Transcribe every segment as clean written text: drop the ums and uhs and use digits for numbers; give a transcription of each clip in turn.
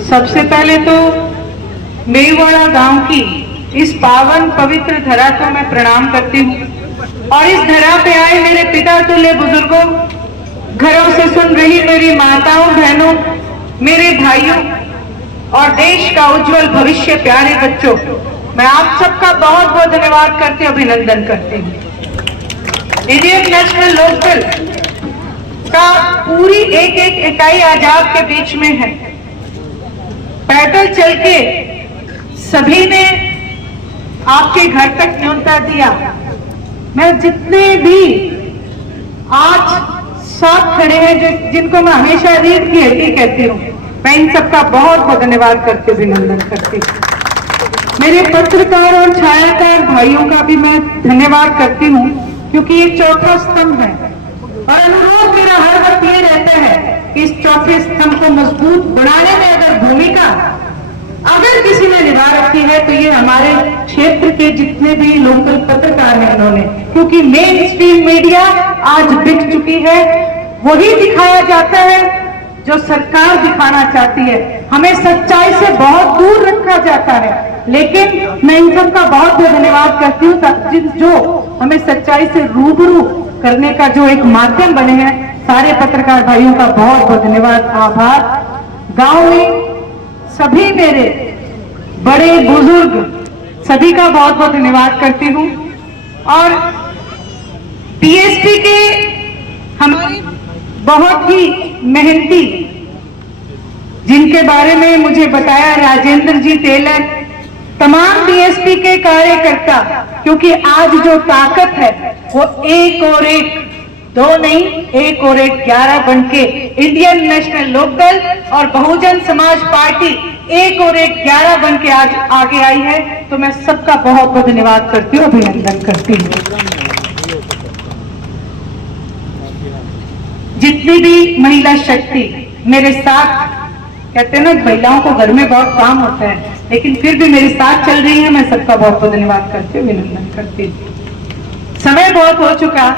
सबसे पहले तो मेवाड़ा गांव की इस पावन पवित्र धरा को मैं प्रणाम करती हूँ और इस धरा पे आए मेरे पिता तुल्य बुजुर्गों, घरों से सुन रही मेरी माताओं बहनों, मेरे भाइयों और देश का उज्जवल भविष्य प्यारे बच्चों, मैं आप सबका बहुत बहुत धन्यवाद करती हूँ, अभिनंदन करती हूँ। इंडियन नेशनल लोकदल का पूरी एक एक इकाई आज आपके बीच में है। पैदल चल के सभी ने आपके घर तक न्योता दिया। मैं जितने भी आज साथ खड़े हैं जिनको मैं हमेशा रीढ़ की हड्डी कहती हूँ, मैं इन सबका बहुत बहुत धन्यवाद करती हूँ, अभिनंदन करती हूँ। मेरे पत्रकार और छायाकार भाइयों का भी मैं धन्यवाद करती हूँ, क्योंकि ये चौथा स्तंभ है और अनुरोध मेरा हर वक्त ये रहता है कि इस चौथे स्तंभ को मजबूत बनाने में अगर भूमिका अगर किसी ने निभा रखी है तो ये हमारे क्षेत्र के जितने भी लोकल पत्रकार हैं उन्होंने, क्योंकि मेन स्ट्रीम मीडिया आज बिक चुकी है। वही दिखाया जाता है जो सरकार दिखाना चाहती है। हमें सच्चाई से बहुत दूर रखा जाता है, लेकिन मैं इन सबका बहुत बहुत धन्यवाद करती हूँ जो हमें सच्चाई से रूबरू करने का जो एक माध्यम बने हैं। सारे पत्रकार भाइयों का बहुत बहुत धन्यवाद, आभार। गांव में सभी मेरे बड़े बुजुर्ग सभी का बहुत बहुत धन्यवाद करती हूँ। और पीएसपी के हमारे बहुत ही मेहनती, जिनके बारे में मुझे बताया राजेंद्र जी टेलर, तमाम बीएसपी के कार्यकर्ता, क्योंकि आज जो ताकत है वो एक और एक, दो नहीं, एक और एक 11 बनके इंडियन नेशनल लोकदल और बहुजन समाज पार्टी एक और एक 11 बनके आज आगे आई है। तो मैं सबका बहुत बहुत धन्यवाद करती हूँ, अभिनंदन करती हूँ। जितनी भी महिला शक्ति मेरे साथ, कहते हैं ना महिलाओं को घर में बहुत काम होता है, लेकिन फिर भी मेरे साथ चल रही है, मैं सबका बहुत बहुत धन्यवाद करती हूँ, अभिनंदन करती हूँ। समय बहुत हो चुका,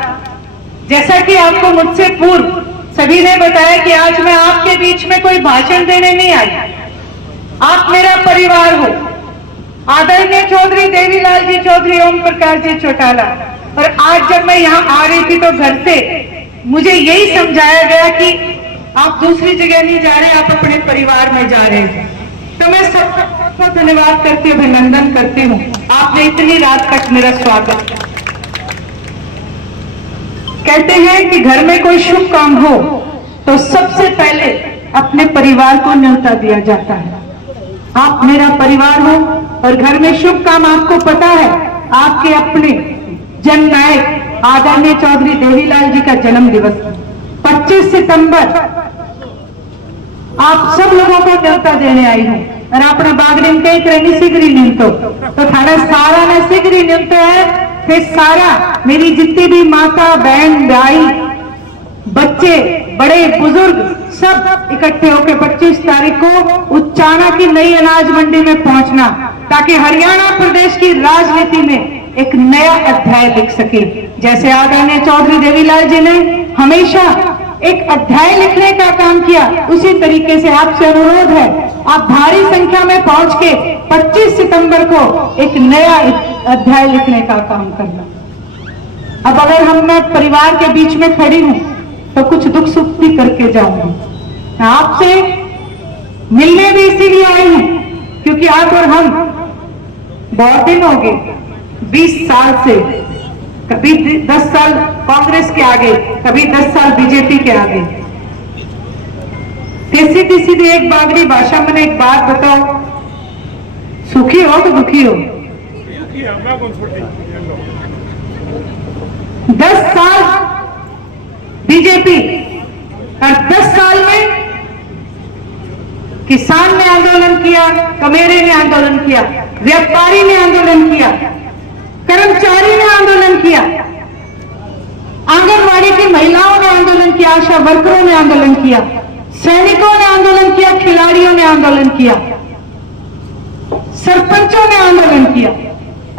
जैसा कि आपको मुझसे पूर्व सभी ने बताया कि आज मैं आपके बीच में कोई भाषण देने नहीं आई। आप मेरा परिवार हो। आदरणीय चौधरी देवीलाल जी चौधरी, ओम प्रकाश जी चौटाला, और आज जब मैं यहाँ आ रही थी तो घर से मुझे यही समझाया गया कि आप दूसरी जगह नहीं जा रहे, आप अपने परिवार में जा रहे हैं। तो मैं सबका बहुत बहुत धन्यवाद करती हूँ, अभिनंदन करती हूँ। आपने इतनी रात तक मेरा स्वागत। कहते हैं कि घर में कोई शुभ काम हो तो सबसे पहले अपने परिवार को न्योता दिया जाता है। आप मेरा परिवार हो और घर में शुभ काम, आपको पता है आपके अपने जननायक आदरणीय चौधरी देवीलाल जी का जन्म दिवस 25 सितंबर आप सब लोगों को न्योता देने आई हूँ। और अपना बागड़ी कई तरह सिगरी निमतो तो थाना सारा ने सिगरी निमतो है। फिर सारा मेरी जितनी भी माता बहन भाई बच्चे बड़े बुजुर्ग सब इकट्ठे होकर 25 तारीख को उच्चाना की नई अनाज मंडी में पहुंचना, ताकि हरियाणा प्रदेश की राजनीति में एक नया अध्याय लिख सके। जैसे आदरणीय चौधरी देवीलाल जी ने हमेशा एक अध्याय लिखने का काम किया, उसी तरीके से आपसे अनुरोध है आप भारी संख्या में पहुंच के 25 सितंबर को एक नया अध्याय लिखने का काम करना। अब अगर मैं परिवार के बीच में खड़ी हूं तो कुछ दुख सुख भी करके जाऊंगी। मैं आपसे मिलने भी इसीलिए आई हूं क्योंकि आप और हम बहुत दिन हो गए, 20 साल से, कभी 10 साल कांग्रेस के आगे, कभी 10 साल बीजेपी के आगे। सीधी सीधी एक बागड़ी भाषा में एक बात बताओ, सुखी हो तो दुखी हो। 10 साल बीजेपी और 10 साल में किसान ने आंदोलन किया, कमेरे ने आंदोलन किया, व्यापारी ने आंदोलन किया, कर्मचारी ने आंदोलन किया, आंगनवाड़ी की महिलाओं ने आंदोलन किया, आशा वर्करों ने आंदोलन किया, सैनिकों ने आंदोलन किया, खिलाड़ियों ने आंदोलन किया, सरपंचों ने आंदोलन किया।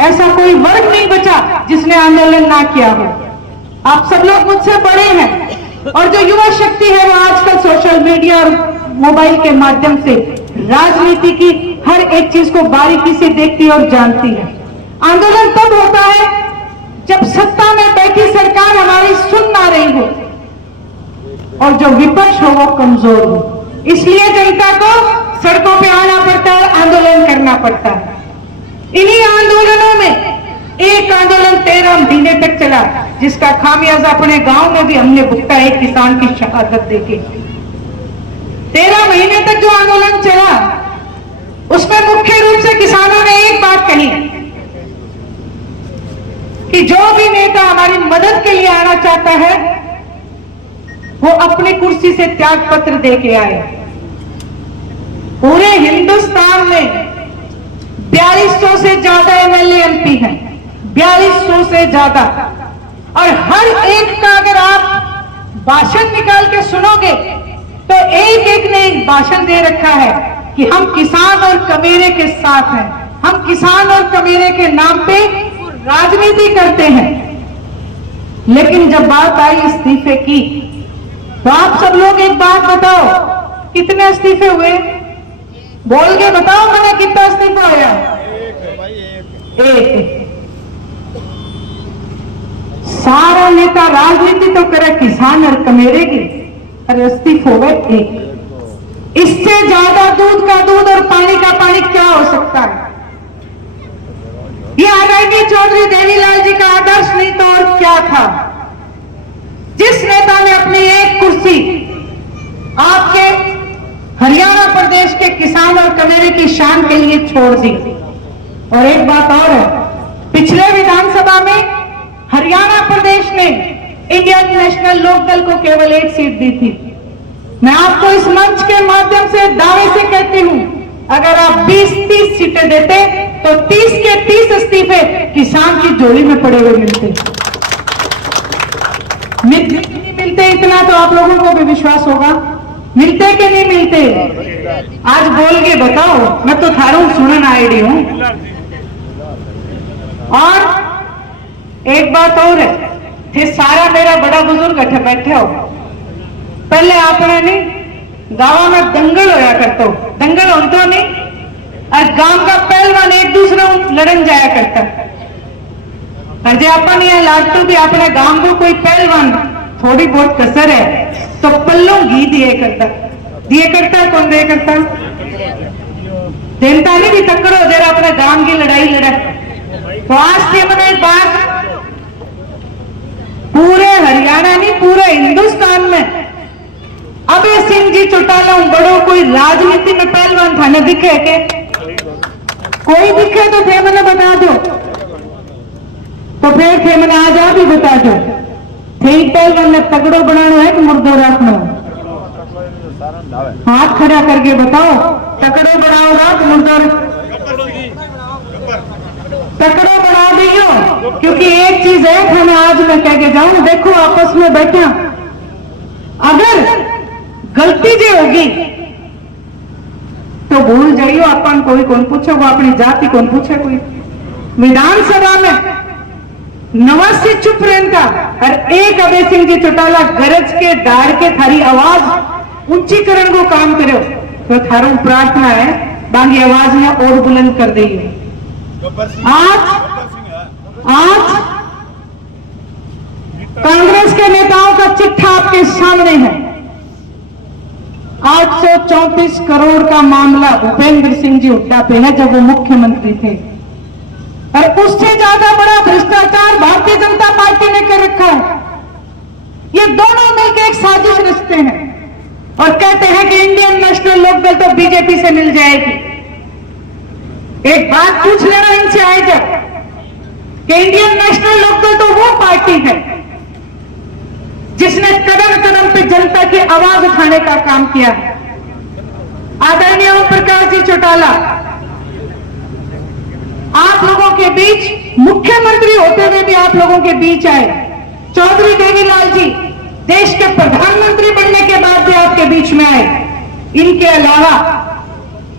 ऐसा कोई वर्ग नहीं बचा जिसने आंदोलन ना किया हो। आप सब लोग मुझसे बड़े हैं और जो युवा शक्ति है वो आजकल सोशल मीडिया और मोबाइल के माध्यम से राजनीति की हर एक चीज को बारीकी से देखती और जानती है। आंदोलन तब होता है जब सत्ता में बैठी सरकार हमारी सुन ना रही हो और जो विपक्ष हो वो कमजोर हो। इसलिए जनता को सड़कों पे आना पड़ता है, आंदोलन करना पड़ता है। इन्हीं आंदोलनों में एक आंदोलन 13 महीने तक चला, जिसका खामियाजा अपने गांव में भी हमने भुगता, एक किसान की शहादत देके। 13 महीने तक जो आंदोलन चला उसमें मुख्य रूप से किसानों ने एक बात कही कि जो भी नेता हमारी मदद के लिए आना चाहता है वो अपनी कुर्सी से त्याग पत्र दे के आए। पूरे हिंदुस्तान में 4200 से ज्यादा एमएलए एमपी हैं, 4200 से ज्यादा, और हर एक का अगर आप भाषण निकाल के सुनोगे तो एक एक ने एक भाषण दे रखा है कि हम किसान और कमेरे के साथ हैं, हम किसान और कमेरे के नाम पे राजनीति करते हैं। लेकिन जब बात आई इस्तीफे की तो आप सब लोग एक बात बताओ, कितने इस्तीफे हुए? बोल के बताओ मैंने कितना इस्तीफा आया? एक। सारा नेता राजनीति तो करे किसान और कमेरे की, और इस्तीफे हो गए एक। इससे ज्यादा दूध का दूध और पानी का पानी क्या हो सकता है? ये आदरणीय चौधरी देवीलाल जी का आदर्श नहीं तो और क्या था? जिस नेता ने अपनी एक कुर्सी आपके हरियाणा प्रदेश के किसान और कमेरे की शान के लिए छोड़ दी। और एक बात और है, पिछले विधानसभा में हरियाणा प्रदेश ने इंडियन नेशनल लोकदल को केवल एक सीट दी थी। मैं आपको इस मंच के माध्यम से दावे से कहती हूं, अगर आप 20-30 सीटें देते तो 30 के 30 इस्तीफे किसान की झोली में पड़े हुए मिलते। नहीं मिलते इतना तो आप लोगों को भी विश्वास होगा, मिलते कि नहीं मिलते? आज बोल के बताओ, मैं तो थारू सुनन आईडी हूं। और एक बात और है, थे सारा मेरा बड़ा बुजुर्ग अठे बैठे हो, पहले आपने नहीं गांव में दंगल होया करते हो, दंगल होता नहीं, और गांव का पहलवान एक दूसरे लड़न जाया करता। और जो अपन यहाँ लाटू भी अपने गांव को कोई पहलवान थोड़ी बहुत कसर है तो पल्लों घी दिए करता कौन दिए करता? देनता नहीं भी तकड़ो जरा अपने गांव की लड़ाई लड़ा। तो आज के मैंने बात पूरे हरियाणा नहीं पूरे हिंदुस्तान में अभय सिंह जी चौटाला बड़ो कोई राजनीति में पहलवान थाने दिखे के? कोई दिखे तो थे मैंने बता दो, तो फिर थे मैंने आज आप ही बता दो, थे पहलवान ने तगड़ो बनाना है कि मुर्दो रखना? हाथ खड़ा करके बताओ, तकड़ो बनाओगा कि मुर्दो? तकड़ो बना दियो। क्योंकि एक चीज है थाने आज मैं कह के जाऊं, देखो आपस में बैठा, अगर गलती जो होगी तो भूल जाइयो, अपन कोई कौन पूछे, वो अपनी जाति कौन पूछे? कोई विधानसभा में 89 चुप रहता और एक अभय सिंह जी चौटाला गरज के दाड़ के थारी आवाज ऊंची करण को काम करो तो थारो प्रार्थना है बांगी आवाज में और बुलंद कर देगी। आज कांग्रेस के नेताओं का चिट्ठा आपके सामने है। 834 करोड़ का मामला भूपेंद्र सिंह जी हुड्डा पे है जब वो मुख्यमंत्री थे, और उससे ज्यादा बड़ा भ्रष्टाचार भारतीय जनता पार्टी ने कर रखा है। ये दोनों मिलकर एक साजिश रचते हैं और कहते हैं कि इंडियन नेशनल लोकदल तो बीजेपी से मिल जाएगी। एक बात पूछ लेना इनसे आए जब कि इंडियन नेशनल लोकदल तो वो पार्टी है जिसने कदम कदम पे जनता की आवाज उठाने का काम किया है। आदरणीय ओम प्रकाश जी चौटाला आप लोगों के बीच मुख्यमंत्री होते हुए भी आप लोगों के बीच आए। चौधरी देवीलाल जी देश के प्रधानमंत्री बनने के बाद भी आपके बीच में आए। इनके अलावा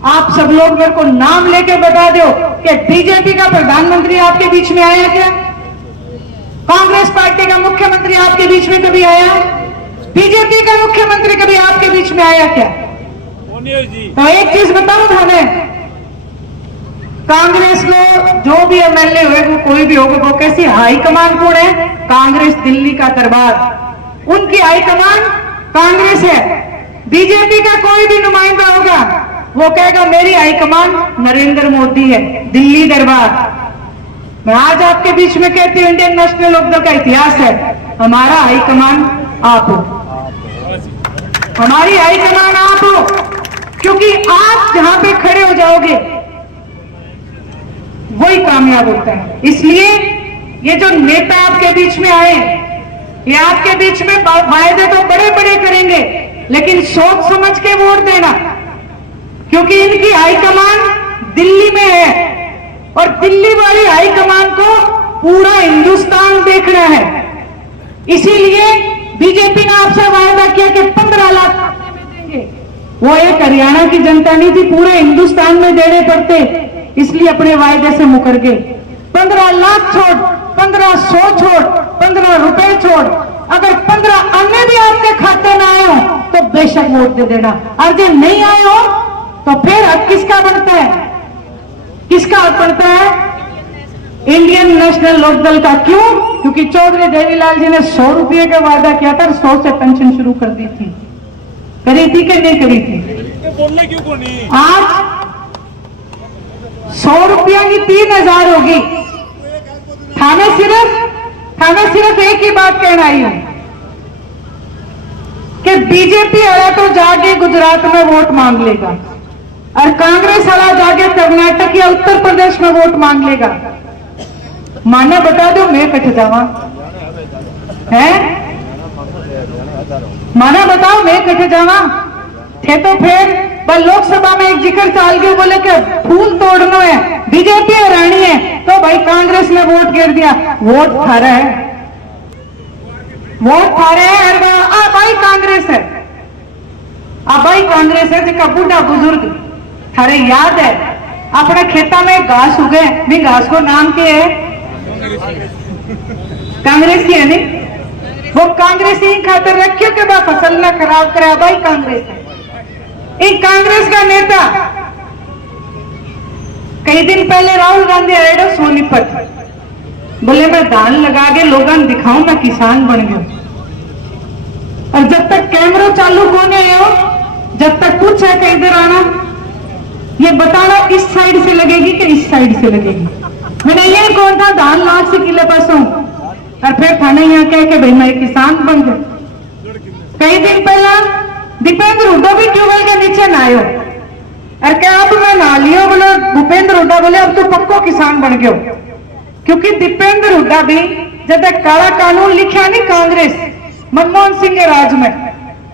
आप सब लोग मेरे को नाम लेके बता दो कि बीजेपी का प्रधानमंत्री आपके बीच में आया क्या? कांग्रेस पार्टी का मुख्यमंत्री आपके बीच में कभी आया? बीजेपी का मुख्यमंत्री कभी आपके बीच में आया क्या? तो एक चीज बताऊं तुम्हें, कांग्रेस को जो भी एमएलए हुए वो कोई भी होगा, वो कैसी हाईकमान कौन है? कांग्रेस दिल्ली का दरबार, उनकी हाईकमान कांग्रेस है। बीजेपी का कोई भी नुमाइंदा होगा वो कहेगा मेरी हाईकमान नरेंद्र मोदी है, दिल्ली दरबार। मैं आज आपके बीच में कहती हूं, इंडियन नेशनल लोकदल का इतिहास है, हमारा हाईकमान आप हो, हमारी हाईकमान आप हो, क्योंकि आप जहां पे खड़े हो जाओगे वही कामयाब होता है। इसलिए ये जो नेता आपके बीच में आए, ये आपके बीच में वायदे तो बड़े बड़े करेंगे, लेकिन सोच समझ के वोट देना, क्योंकि इनकी हाईकमान दिल्ली में है और दिल्ली वाली हाईकमान को पूरा हिंदुस्तान देखना है। इसीलिए बीजेपी ने आपसे वायदा किया कि 15 लाख में देंगे, वो एक हरियाणा की जनता नहीं थी, पूरे हिंदुस्तान में देने पड़ते, इसलिए अपने वायदे से मुकर गए। 15 लाख छोड़, 1500 छोड़, 15 रुपए छोड़, अगर 15 अन्य भी आपके खाते में आए हो तो बेशक वोट दे देना, और जो नहीं आए हो तो फिर हक किसका बनता है? किसका हक बनता है? इंडियन नेशनल लोकदल का। क्यों? क्योंकि चौधरी देवीलाल जी ने 100 रुपये का वादा किया था और 100 से पेंशन शुरू कर दी थी। करी थी कि नहीं करी थी? बोलने क्यों को नहीं? आज 100 रुपया की 3000 होगी। हमें सिर्फ एक ही बात कहना आई हूं कि बीजेपी वाला तो जाके गुजरात में वोट मांग लेगा और कांग्रेस वाला जाके कर्नाटक या उत्तर प्रदेश में वोट मांग लेगा। माना बता दो मैं कट जावा है? माना बताओ मैं कट जावा थे तो फिर लोकसभा में एक जिक्र चाल के बोले कि फूल तोड़ना है, बीजेपी हरानी है, तो भाई कांग्रेस ने वोट गिर दिया। वोट थारा है, वोट थारे है, भाई कांग्रेस है, भाई कांग्रेस है। जिसका बूढ़ा बुजुर्ग थारे याद है अपने खेता में घास उगे, भी घास को नाम के है कांग्रेस की है नहीं, वो कांग्रेस ही खातर रखियो कि बा फसल ना खराब करे, भाई कांग्रेस है। एक कांग्रेस का नेता कई दिन पहले राहुल गांधी आए थे सोनीपत, बोले मैं धान लगा के लोगों ने दिखाऊं मैं किसान बन गया। और जब तक कैमरा चालू होने आए हो, जब तक कुछ है कि इधर आना, ये बताना इस साइड से लगेगी कि इस साइड से लगेगी। मैंने ये कौन था धान लाख से किले परसों, और फिर थाने यहाँ कह के भाई मैं किसान बन गया। कई दिन पहला दीपेंद्र हुड्डा भी ट्यूबवेल के नीचे नहायो और क्या अब मैं नहा लियो, बोले भूपेंद्र हुड्डा बोले अब तो पक्को किसान बन गयो। क्योंकि दीपेंद्र हुड्डा भी जब तक काला कानून लिखा नहीं कांग्रेस मनमोहन सिंह के राज में,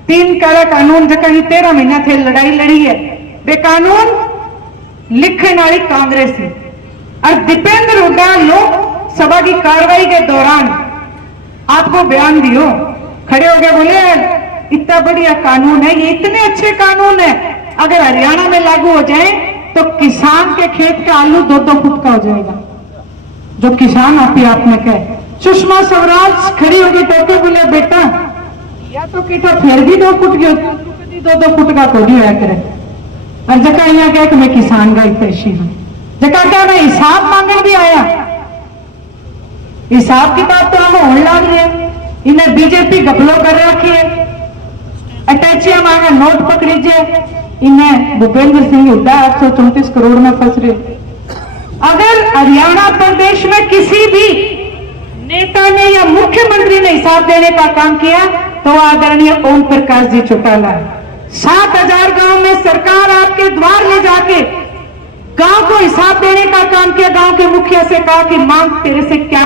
3 काला कानून जो 13 महीना थे लड़ाई लड़ी है, वे कानून लिखने वाली कांग्रेस है। और दीपेंद्र हुड्डा लोकसभा की कार्रवाई के दौरान आपको बयान दियो, खड़े हो गए, बोले इतना बढ़िया कानून है, ये इतने अच्छे कानून है, अगर हरियाणा में लागू हो जाए तो किसान के खेत का आलू 2-2 फुट का हो जाएगा। जो किसान आप ही आप में कहे। सुषमा स्वराज खड़ी होगी तो बोले बेटा या तो किटा फिर भी 2 फुट की 2-2 फुट का कोडी होया करे, और जका यहाँ कह कि मैं किसान का पेशी हूं, जका क्या मैं हिसाब मांगने भी आया, हिसाब किताब तो हम होने लग रही है। इन्हें बीजेपी घपलो कर रखी है, अटैचियां मांगा नोट पकड़ लीजिए, इन्हें भूपेंद्र सिंह हुड्डा 834 करोड़ में फंस रहे। अगर हरियाणा प्रदेश में किसी भी नेता ने या मुख्यमंत्री ने हिसाब देने का काम किया तो आदरणीय ओम प्रकाश जी चौटाला। 7000 गांव में सरकार आपके द्वार ले जाके गांव को हिसाब देने का काम किया। गांव के मुखिया से कहा कि मांग तेरे से क्या,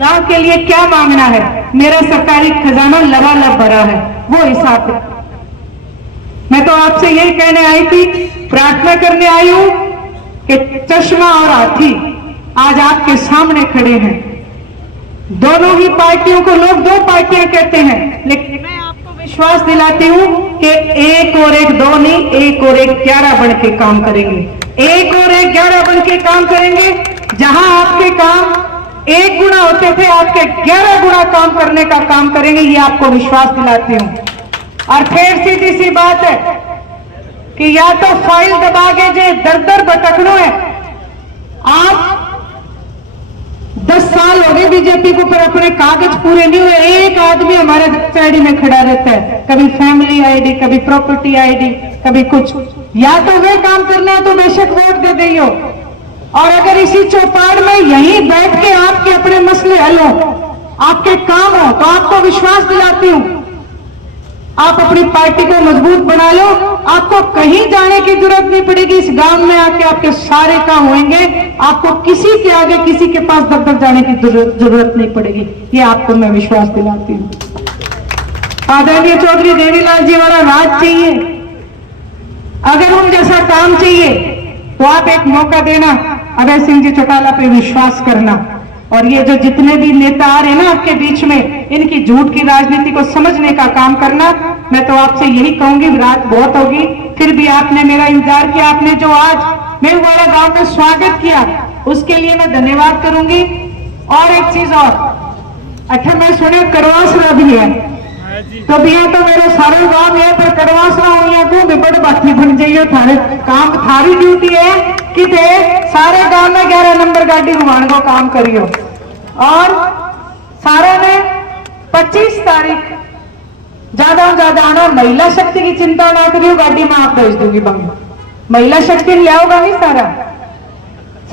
गांव के लिए क्या मांगना है, मेरा सरकारी खजाना लबालब भरा है, वो हिसाब दे। मैं तो आपसे यही कहने आई थी, प्रार्थना करने आई हूं कि चश्मा और हाथी आज आपके सामने खड़े हैं। दोनों ही पार्टियों को लोग 2 पार्टियां कहते हैं, लेकिन मैं आपको विश्वास दिलाती हूं कि 1 और 1 2 नहीं, 1 और 1 11 बन के काम करेंगे। 1 और 1 11 बन के काम करेंगे। जहां आपके काम 1 गुना होते थे, आपके 11 गुना काम करने का काम करेंगे, ये आपको विश्वास दिलाती हूं। और फिर सीधी सी बात है कि या तो फाइल दबा के जे दर दर भटकनो है। आप 10 साल हो गए बीजेपी को, पर अपने कागज पूरे नहीं हुए। एक आदमी हमारे आईडी में खड़ा रहता है, कभी फैमिली आईडी, कभी प्रॉपर्टी आईडी, कभी कुछ। या तो वे काम करना है तो बेशक वोट दे दियो, और अगर इसी चौपाड़ में यहीं बैठ के आपके अपने मसले हल हो, आपके काम हो, तो आपको विश्वास दिलाती हूं आप अपनी पार्टी को मजबूत बना लो। आपको कहीं जाने की जरूरत नहीं पड़ेगी। इस गांव में आके आपके सारे काम होंगे। आपको किसी के आगे, किसी के पास दब दब जाने की जरूरत नहीं पड़ेगी। ये आपको मैं विश्वास दिलाती हूं। आदरणीय चौधरी देवीलाल जी वाला राज चाहिए, अगर उन जैसा काम चाहिए तो आप एक मौका देना, अभय सिंह जी चौटाला पे विश्वास करना। और ये जो जितने भी नेता आ रहे हैं ना आपके बीच में, इनकी झूठ की राजनीति को समझने का काम करना। मैं तो आपसे यही कहूंगी, रात बहुत होगी, फिर भी आपने मेरा इंतजार किया। आपने जो आज मेवाड़ा गांव में स्वागत किया, उसके लिए मैं धन्यवाद करूंगी। और एक चीज और, अच्छा मैं सुने करवासरा भी है, तो भैया तो मेरे सारे गांव है, पर करवासरा हुई को बिबड़ बाकी बन जाइए। थारे काम, थारी ड्यूटी है कि थे सारे गांव में 11 नंबर गाड़ी घुमाने को काम करियो। और सारे ने 25 तारीख ज्यादा ज्यादा आना। महिला शक्ति की चिंता ना करियो, गाड़ी में आप भेज दूंगी बंग। महिला शक्ति ले आओगा नहीं,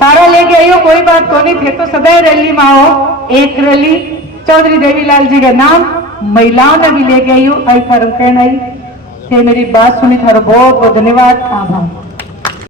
सारा लेके आइयो, कोई बात को नहीं। थे तो सदैव रैली में आओ, एक रैली चौधरी देवीलाल जी का नाम महिलाओं ने भी लेके आई हो। आई थारू कहना आई थे, मेरी बात सुनी, थारो बहुत बहुत धन्यवाद, आभार।